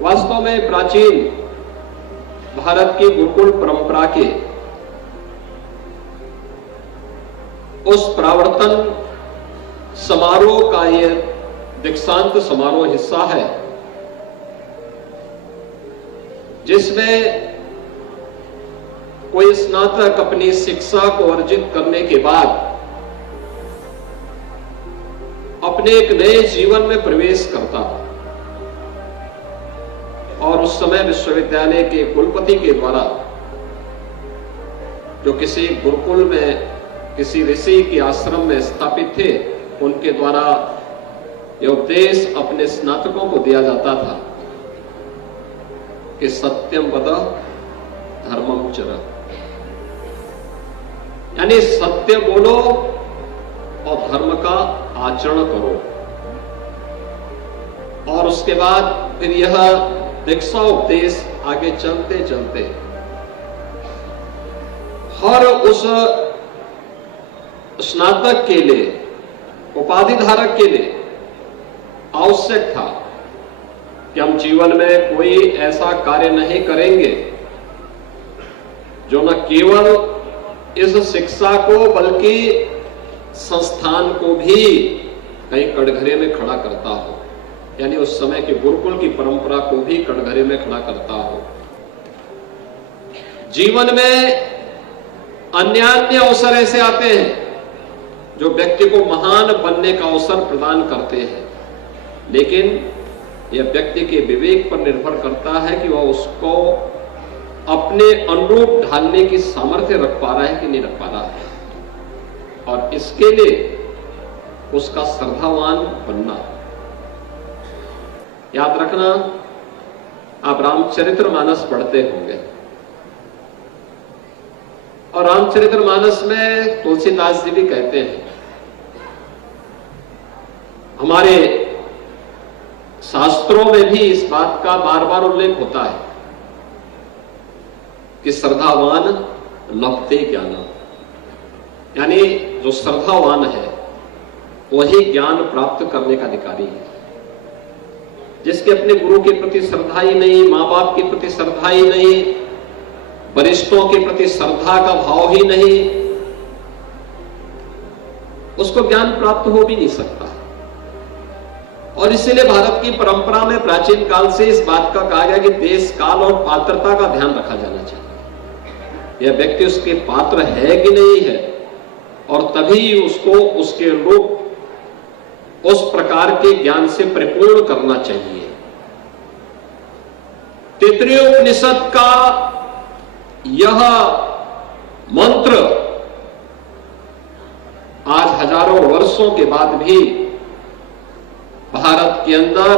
वास्तव में प्राचीन भारत की गुरुकुल परंपरा के उस प्रावर्तन समारोह का ये दीक्षांत समारोह हिस्सा है, जिसमें कोई स्नातक अपनी शिक्षा को अर्जित करने के बाद अपने एक नए जीवन में प्रवेश करता था और उस समय विश्वविद्यालय के कुलपति के द्वारा, जो किसी गुरुकुल में किसी ऋषि के आश्रम में स्थापित थे, उनके द्वारा यह उपदेश अपने स्नातकों को दिया जाता था कि सत्यम वद धर्मम चर, यानी सत्य बोलो और धर्म का आचरण करो। और उसके बाद फिर यह दीक्षा उपदेश आगे चलते चलते हर उस स्नातक के लिए, उपाधि धारक के लिए आवश्यक था कि हम जीवन में कोई ऐसा कार्य नहीं करेंगे जो न केवल इस शिक्षा को बल्कि संस्थान को भी कहीं कटघरे में खड़ा करता हो, यानी उस समय के गुरुकुल की परंपरा को भी कटघरे में खड़ा करता हो। जीवन में अन्य अवसर ऐसे आते हैं जो व्यक्ति को महान बनने का अवसर प्रदान करते हैं, लेकिन यह व्यक्ति के विवेक पर निर्भर करता है कि वह उसको अपने अनुरूप ढालने की सामर्थ्य रख पा रहा है कि नहीं रख पा रहा है, और इसके लिए उसका श्रद्धावान बनना। याद रखना, आप रामचरितमानस पढ़ते होंगे और रामचरितमानस में तुलसीदास जी भी कहते हैं, हमारे शास्त्रों में भी इस बात का बार बार उल्लेख होता है कि श्रद्धावान लभते ज्ञानम, यानी जो श्रद्धावान है वही ज्ञान प्राप्त करने का अधिकारी है। जिसके अपने गुरु के प्रति श्रद्धा ही नहीं, मां बाप के प्रति श्रद्धा ही नहीं, वरिष्ठों के प्रति श्रद्धा का भाव ही नहीं, उसको ज्ञान प्राप्त हो भी नहीं सकता। और इसीलिए भारत की परंपरा में प्राचीन काल से इस बात का कहा गया कि देश, काल और पात्रता का ध्यान रखा जाना चाहिए। यह व्यक्ति उसके पात्र है कि नहीं है, और तभी उसको उसके अनुरूप उस प्रकार के ज्ञान से परिपूर्ण करना चाहिए। तैत्तिरीय उपनिषद का यह मंत्र आज हजारों वर्षों के बाद भी भारत के अंदर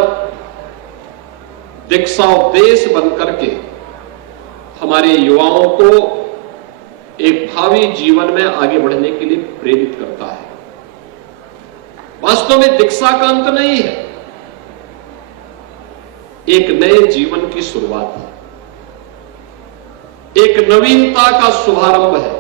दीक्षा उपदेश बनकर के हमारे युवाओं को एक भावी जीवन में आगे बढ़ने के लिए प्रेरित करता है। वास्तव में दीक्षा का अंत नहीं है, एक नए जीवन की शुरुआत है, एक नवीनता का शुभारंभ है।